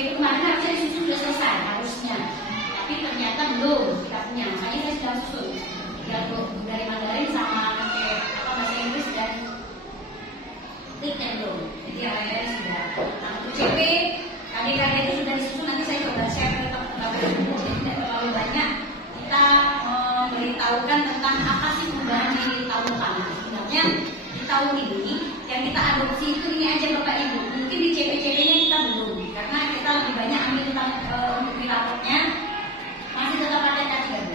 itu kemarin harusnya disusun sudah selesai harusnya, tapi ternyata belum kita punya. Makanya saya sudah susun ya dari Mandarin sama pakai bahasa Inggris dan tiknya belum. Jadi awalnya sudah. Nah untuk CP KD itu sudah disusun, nanti saya coba share ke Bapak Ibu. Jadi tidak terlalu banyak kita memberitahukan tentang apa sih perubahan di tahun depan. Sebenarnya di tahun ini yang kita adopsi itu ini aja Bapak Ibu. Mungkin di CP-CP-nya kita belum, karena kita lebih banyak ambil tentang untuk di rapotnya masih tetap ada K13.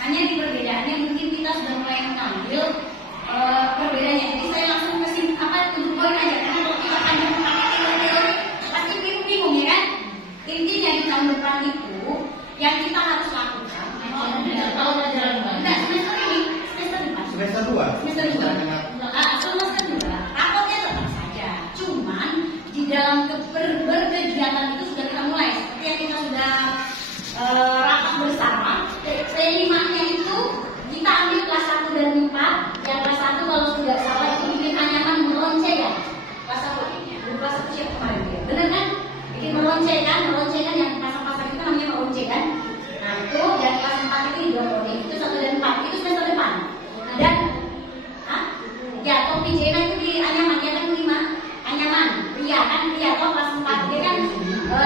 Hanya di perbedaannya mungkin kita sudah mulai mengambil perbedaannya. Jadi saya langsung kasih untuk poin aja, karena kalau kita panjang pakai pasti bingung ya kan. Intinya di tahun depan itu yang kita harus lakukan. Kalau belajar enggak semester ini, semester depan. Semester 2. Semester 2. Rapotnya tetap saja. Cuman di dalam berkegiatan itu sudah kita mulai. Seperti yang kita sudah rapat bersama. P5-nya itu kita ambil kelas 1 dan 4. Yang kelas 1 kalau sudah salah itu bikin anyaman melonceng ya. Kelas 1. Kelas 1 siapa kemarin dia? Bener kan? Bikin melonceng kan yang pasang-pasang itu namanya melonceng kan? Nah itu dan kelas 4 itu hidroponik itu 1 dan 4 itu semester depan. Dan ya topi Jena itu di anyaman ya kan 5 anyaman pria kan toh kelas 4 dia kan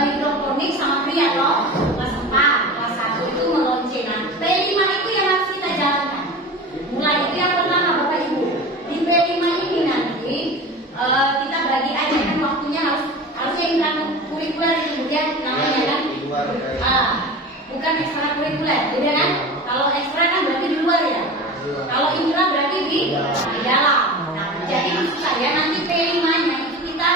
hidroponik sama pria toh kelas 4 kelas 1 itu melonceng. Nah P5 itu yang harus kita jalankan. Mulai itu yang pertama Bapak Ibu di P5 ini nanti kita bagi aja kan waktunya harusnya intrakurikuler kemudian namanya kan bukan ekstrakurikuler beda kan. Kalau ekstra kan berarti di luar ya, kalau intra berarti di dalam. Nah, jadi maksud saya nanti P5-nya itu kita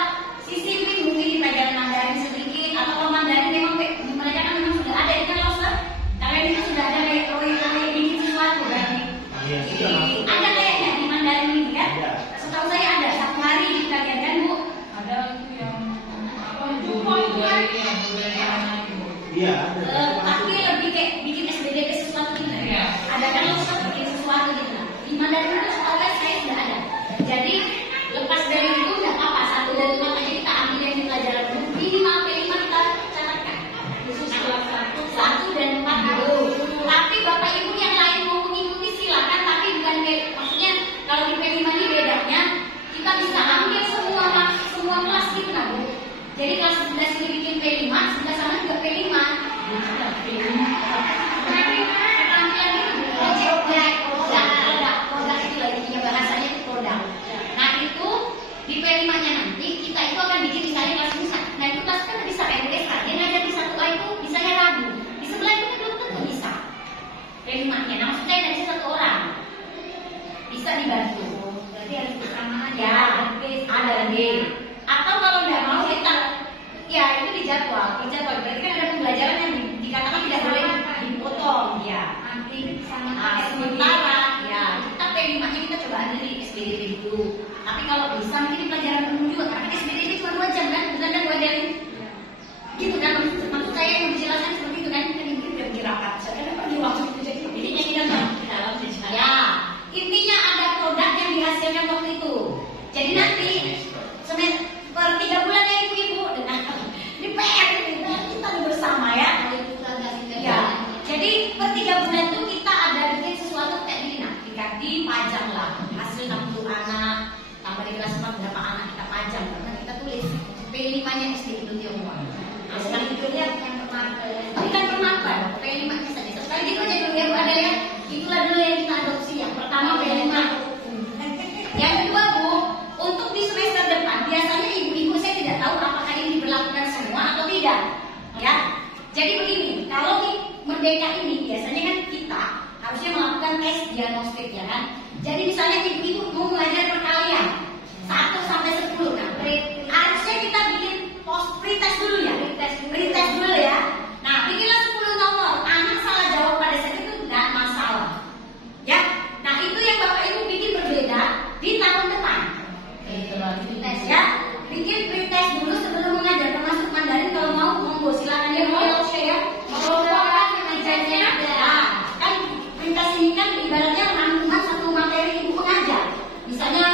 sisipin mungkin di pelajaran Mandarin sedikit, atau kalau Mandarin memang mereka kan memang sudah ada itu kan loser. Kalian itu sudah ada kayak bikin sesuatu kan? Ada kayaknya di Mandarin ini kan? Setahu saya ada 1 hari di pelajaran kan Bu? Ada itu yang iya. Tapi lebih kayak bikin SBDP sesuatu gitu. Ada kan loser bikin sesuatu gitu. Di Mandarin itu setahu saya sudah ada. Jadi lepas dari itu nggak apa-apa 1 dan 4 aja kita ambil yang di pelajaran dulu. Minimal P5 kita catatkan. Khusus kelas 1 dan 4 dulu. Tapi Bapak Ibu yang lain mau mengikuti silakan. Tapi bukan maksudnya kalau di P5 ini bedanya kita bisa ambil semua kelas gitu lah Bu. Jadi kelas 11 ini bikin P5, sebelah sana juga P5. Produk itu lagi bahasanya itu produk. Nah itu di P5-nya nanti kita itu akan bikin misalnya kelas bisa. Nah itu kelas kan bisa RWS kan. Dia ngajar di 1A itu bisa ya Rabu. Di sebelah itu kan belum tentu bisa. P5-nya. Nah maksudnya tidak bisa 1 orang. Bisa dibantu. Berarti harus bersama ya. Ada D. Atau kalau nggak mau kita ya itu dijadwal. Berarti kan ada pembelajaran yang dikatakan tidak boleh dipotong ya. Nanti sementara ya kita P5-nya kita coba ada di SBDP dulu. Tapi kalau bisa mungkin di pelajaran penuh juga karena SBDP cuma 2 jam kan, bukan kan 2 jam gitu kan. Maksud saya yang dijelaskan seperti itu kan, kita udah bergerakkan. Saya kan pergi waktu itu jadi intinya kita di dalam ya. Intinya ada produk yang dihasilkan waktu itu. Jadi nanti per 3 bulan ya ibu-ibu dengan di PR kita bersama ya. Ya. Jadi per 3 bulan itu kita ada bikin sesuatu kayak gini. Nah, dipajang lah hasil 60 anak tambah di kelas 4 berapa anak kita pajang karena kita tulis P5-nya SD itu Tiongkok. Nah, sekarang itu lihat yang permakan P5-nya saja. Sekali gitu aja dulu ya Bu ada ya. Itulah dulu yang kita adopsi. Yang pertama P5. Yang kedua Bu, untuk di semester depan biasanya ibu-ibu saya tidak tahu apakah ini diberlakukan semua atau tidak. Ya. Jadi begini, kalau di Merdeka ini biasanya kan kita harusnya melakukan tes diagnostik ya kan. Jadi misalnya ibu-ibu mau belajar perkalian 1 sampai 10. Nah, harusnya kita bikin pretest dulu ya. Pretest dulu ya. Nah, bikinlah 10 nomor. Anak salah jawab pada saat itu nggak masalah. Ya. Nah, itu yang Bapak Ibu bikin berbeda di tahun depan. Pretest ya. Bikin pretest dulu sebelum mengajar termasuk Mandarin kalau mau monggo silakan ya mau ya. Kalau kan mengajarnya kan pretest ini kan ibaratnya rangkuman satu materi ibu pengajar. Misalnya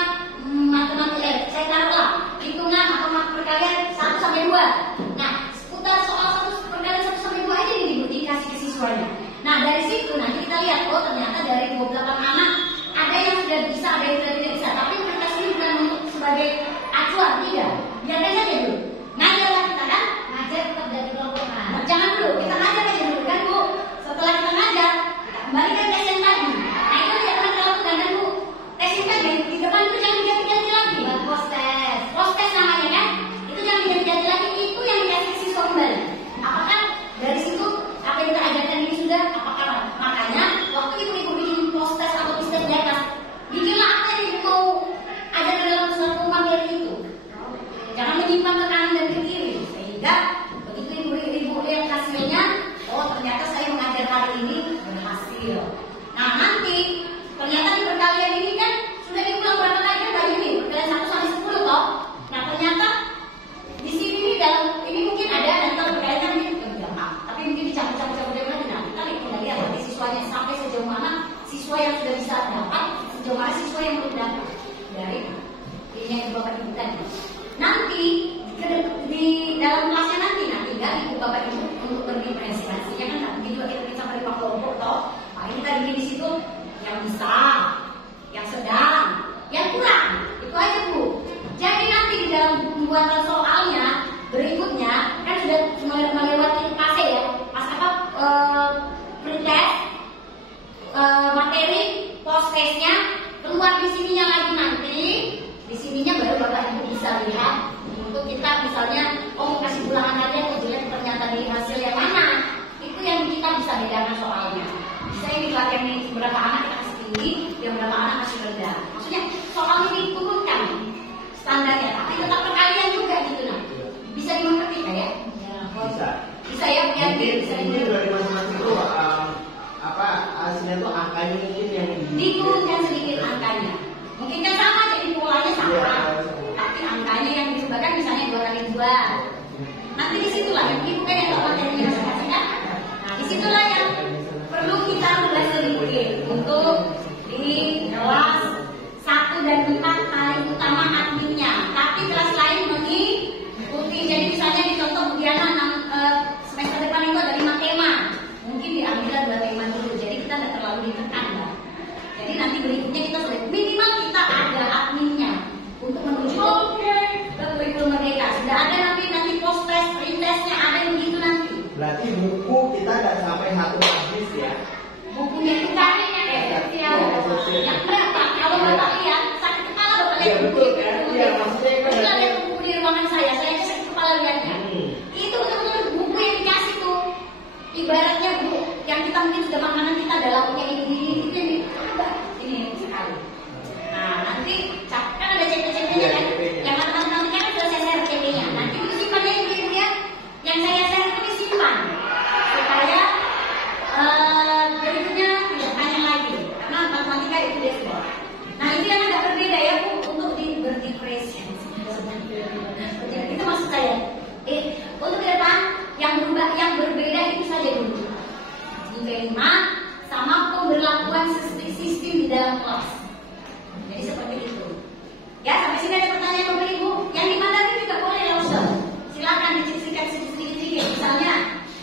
pilih yang berapa anak kita kasih tinggi, yang berapa anak kasih rendah. Maksudnya soal ini turunkan standarnya, tapi tetap perkalian juga gitu nah. Bisa dimengerti nggak ya? Bisa. Bisa ya, bisa ini dari masing-masing itu apa hasilnya tuh angkanya mungkin yang diturunkan sedikit angkanya. Mungkin kan sama, jadi polanya sama, tapi angkanya yang disebutkan misalnya 2 kali 2. Nanti disitulah yang ibu kan yang nggak materinya masing-masing kan. Nah disitulah yang perlu kita rubah sedikit untuk di kelas 1 dan 4 paling utama adminnya. Tapi kelas lain mengikuti. Jadi misalnya di contoh Bu Diana semester depan itu ada 5 tema, mungkin diambil 2 tema dulu. Jadi kita nggak terlalu ditekan lah. Jadi nanti berikutnya kita sudah minimal kita ada adminnya untuk menuju ke kurikulum merdeka. Sudah ada nanti post-test, pre-testnya ada yang begitu nanti. Berarti buku kita nggak sampai 1 habis ya? Bukunya itu kan yang berapa? Kalau Bapak lihat sakit kepala Bapak lihat buku itu. Iya, maksudnya kan ada buku di ruangan saya sakit kepala lihatnya. Itu betul-betul buku yang dikasih tuh. Ibaratnya bu, yang kita mungkin sudah makanan kita adalah punya ini ini sekali. Nah nanti kan ada CP-CP-nya kan, yang matematika kan sudah saya share CP-nya. Nanti disimpannya ibu ya, yang saya share itu disimpan supaya berikutnya tidak tanya lagi, karena matematika itu dia semua. Nah itu yang agak berbeda ya bu, untuk berdepression. Itu maksud saya. Untuk ke depan yang berubah, yang berbeda itu saja dulu. IP 5 sama pemberlakuan sistem di dalam kelas. Jadi seperti itu. Ya sampai sini ada pertanyaan Bapak Ibu. Yang di Mandarin juga boleh langsung. Silakan dicicikan sedikit-sedikit. Misalnya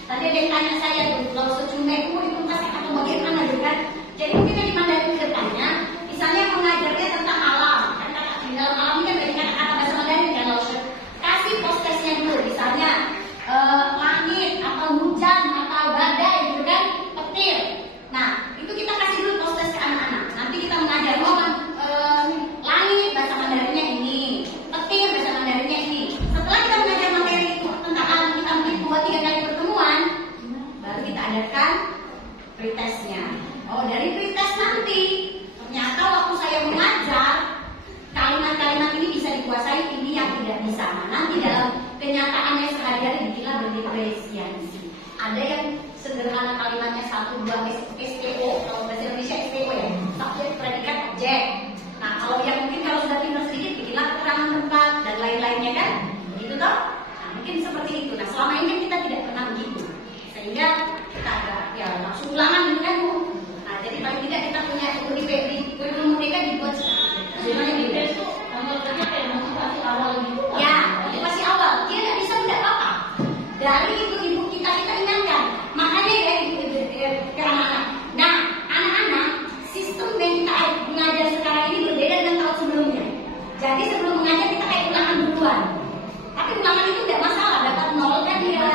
tadi ada yang tanya saya tuh, langsung cuma itu kasih atau bagaimana kan? Jadi mungkin yang di Mandarin ke depannya, misalnya mengajarnya tentang alam. Karena di dalam alam ini kan banyak kata-kata bahasa Mandarin kan langsung. Kasih post-testnya dulu, misalnya langit atau hujan atau badai gitu kan, petir. Nah itu kita kasih dulu post-test ke anak-anak. Nanti kita mengajar langit bahasa Mandarinnya ini, petir bahasa Mandarinnya ini. Setelah kita mengajar materi itu tentang alam, kita mungkin 2-3 kali pertemuan, baru kita adakan pretestnya. Oh dari pretest nanti ternyata waktu saya mengajar kalimat-kalimat ini bisa dikuasai, ini yang tidak bisa. Nah, nanti dalam kenyataannya sehari-hari dibilang berdepresiasi. Ada yang sederhana kalimatnya 1, 2 SPO, kalau bahasa Indonesia SPO ya, subjek, predikat, objek. Nah kalau yang mungkin kalau sudah pintar sedikit bikinlah keterangan tempat dan lain-lainnya kan, gitu toh. Nah mungkin seperti itu. Nah selama ini kita tidak pernah begitu, sehingga kita agak ya langsung ulangan gitu kan bu. Nah jadi paling tidak kita punya kurikulum merdeka dibuat semuanya gitu. Contohnya kayak motivasi awal gitu. Ya motivasi awal, dia nggak bisa tidak apa-apa. Dari itu ibu kita ingatkan, makanya ya ibu ke anak-anak. Nah anak-anak, sistem yang kita mengajar sekarang ini berbeda dengan tahun sebelumnya. Jadi sebelum mengajar kita kayak ulangan duluan. Tapi ulangan itu tidak masalah, dapat 0 kan dia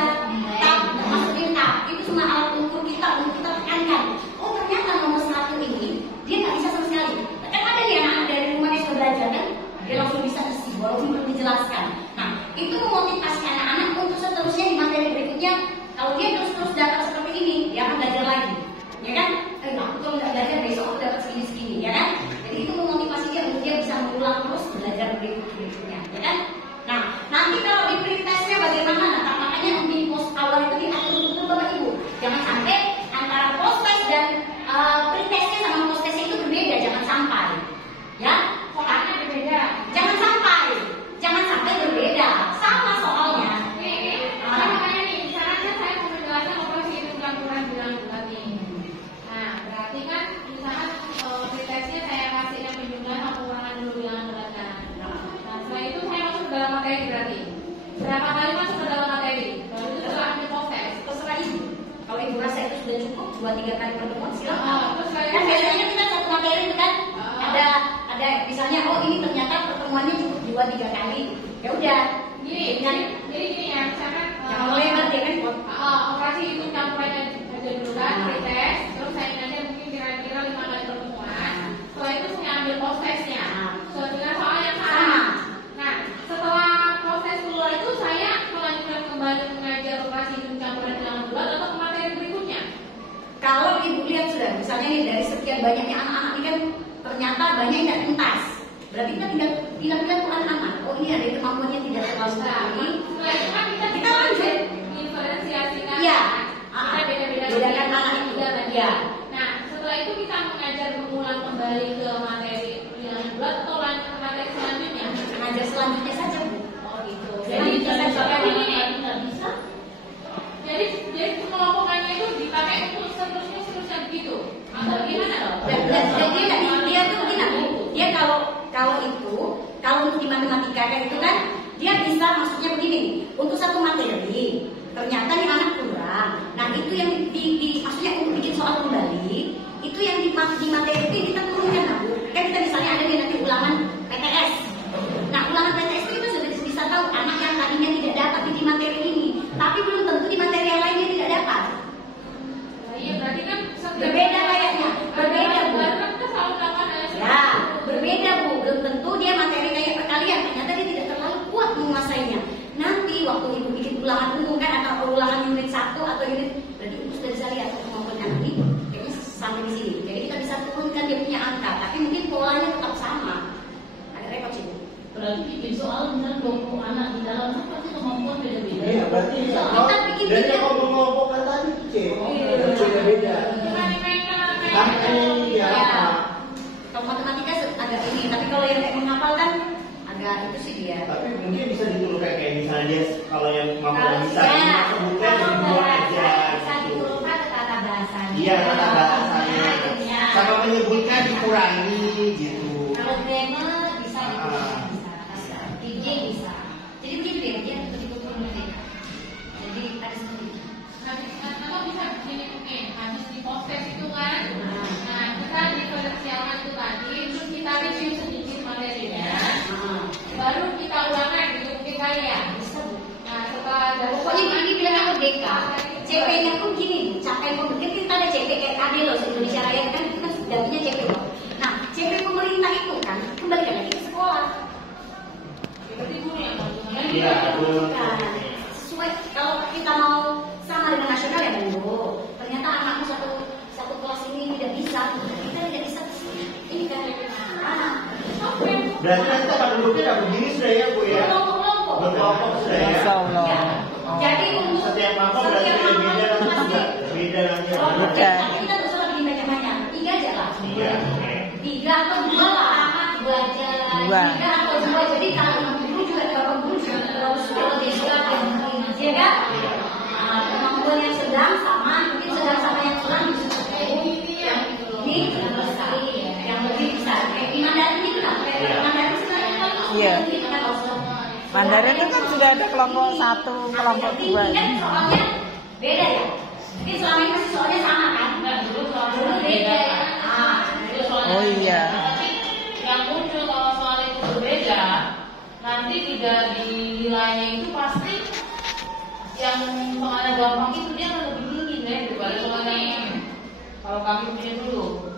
masukin A. Itu cuma alat ukur kita untuk kita tekankan. Oh ternyata nomor 1 ini dia nggak bisa sama sekali. Kan ada dia anak dari rumah yang sudah belajar kan, dia langsung bisa isi walaupun belum dijelaskan. Nah itu memotivasi anak-anak untuk seterusnya di materi berikutnya. Kalau dia terus dapat seperti ini, dia akan belajar lagi, ya kan? Aku kalau nggak belajar besok aku dapat segini-segini, ya kan? Jadi itu memotivasi dia untuk dia bisa mengulang terus belajar berikutnya, ya kan? Nah, nanti kalau di pretestnya bagaimana? Nah, makanya di post awal itu diatur betul Bapak Ibu. Jangan sampai antara post test dan pretestnya sama post testnya itu berbeda, jangan sampai, ya? Soalnya berbeda. Jangan sampai berbeda, sama soalnya. Makanya nih, misalnya saya mau menjelaskan operasi hitung campuran bulan-bulan nih. Nah, berarti kan misalnya pretestnya saya kasih yang penjumlahan atau ulangan dulu bilangan beratnya. Nah, setelah itu saya masuk dalam materi berarti. Berapa kali masuk ke dalam materi? Baru itu setelah ambil proses. Terserah ibu. Kalau ibu rasa itu sudah cukup 2-3 kali pertemuan silakan. Kan biasanya kita satu materi itu kan ada misalnya ini ternyata pertemuannya cukup 2-3 kali. Ya udah. Jadi gini ya, misalkan mulai nanti kan operasi hitung campurannya aja dulu kan, pretest, terus saya nanya mungkin kira-kira 5 kali pertemuan. Setelah itu saya ambil prosesnya. Dengan soal yang sama. Nah, setelah proses kedua itu saya melanjutkan kembali mengajar operasi hitung campuran bilangan bulat atau ke materi berikutnya. Kalau ibu lihat sudah Misalnya nih dari sekian banyaknya anak-anak ini kan ternyata banyak yang tidak tuntas. Berarti kita tinggal tuh anak-anak. Oh ini ada kemampuannya tidak terlalu tinggi. Setelah itu kan kita lanjut. Diferensiasikan. Iya. Kita beda-beda. Bedakan anak itu. Iya. Nah, setelah itu kita mengajar mengulang kembali ke materi yang buat atau materi selanjutnya. Mengajar selanjutnya saja Bu. Oh gitu. Jadi ini nggak bisa. Jadi pengelompokannya itu dipakai untuk seterusnya begitu. Atau gimana loh? Dia tuh begini Bu. Dia kalau untuk di matematika kan itu kan dia bisa maksudnya begini. Untuk satu materi ternyata nih anak kurang. Nah itu yang maksudnya untuk bikin soal kembali itu yang di materi itu kita turunkan Bu. Kan kita misalnya ada nih nanti ulangan PTS. Nah ulangan PTS itu kita sudah bisa tahu anak yang tadinya tidak dapat di materi ini, tapi belum tentu di materi yang lainnya tidak dapat. Iya berarti kan berbeda kayaknya, berbeda Bu. Kita selalu dapat Ya berbeda Bu. Belum tentu dia materi kayak perkalian ternyata dia tidak terlalu kuat menguasainya. Nanti waktu ibu bikin ulangan umum kan atau ulangan unit 1 atau unit, berarti ibu sudah bisa lihat kemampuan anak ini kayaknya sampai di sini. Jadi kita bisa turunkan dia punya angka, tapi mungkin polanya tetap sama. Agak repot sih Bu. Berarti bikin soal misalnya 20 anak di dalam kan pasti kemampuan beda-beda. Iya, berarti kita bikin dan yang mau mengelompokkan tadi C. Beda-beda. Ya. Kalau matematika agak ini, tapi kalau yang kayak menghafal kan agak itu sih dia. Tapi mungkin bisa diturunkan kayak misalnya dia kalau yang mampu bisa sebutkan kalau dua aja. bisa diturunkan ke tata bahasanya. Iya, tata bahasanya. Iya. Sama menyebutkan dikurangi gitu. Kalau grammar bisa diturunkan, DJ bisa. Jadi begitu dia begitu turunnya. Jadi ada seperti itu. Atau bisa begini mungkin habis di post-test itu kan. Nah kita diferensialkan itu tadi, terus kita review sedikit materinya. Baru kita ulangan gitu mungkin kali ya. Bisa Bu. Nah setelah ada Pokoknya ini bilang aku DK. CP-nya pun gini, capaian pemerintah kita ada CP kayak KD loh Indonesia Raya kan itu kan jadinya CP loh. Nah CP pemerintah itu kan kembalikan lagi ke sekolah. berarti guru yang melakukan. Iya, Nah, sesuai kalau kita mau sama dengan nasional ya Bu. Ternyata anakmu satu kelas ini tidak bisa, kita tidak bisa ini kan Berarti nanti tempat duduknya tidak begini sudah ya Bu ya? kelompok-kelompok. Berkelompok sudah ya? Insya Allah. Ya. Jadi untuk Setiap kelompok berarti beda nanti. Beda nanti. Beda. Tapi kita terus lebih banyak-banyak. 3 aja lah. Iya. 3 atau 2 lah. 2 aja. 3 atau 2. Jadi kalau guru juga kalau guru juga terus bisa ya kan? Kemampuan yang sedang sama, mungkin sedang sama yang kurang bisa. Ini yang lebih bisa. Kayak di Mandarin itu lah. Kayak Mandarin sebenarnya kan. Iya. Mandarin itu kan sudah ada kelompok 1, kelompok 2. Kan soalnya beda ya. Tapi selama ini masih soalnya sama kan? Dulu Dulu beda ya. Oh iya. Yang muncul kalau soal itu berbeda, nanti tidak di nilainya itu pasti yang soalnya gampang itu dia akan lebih tinggi deh daripada soalnya ini. Kalau kami punya dulu.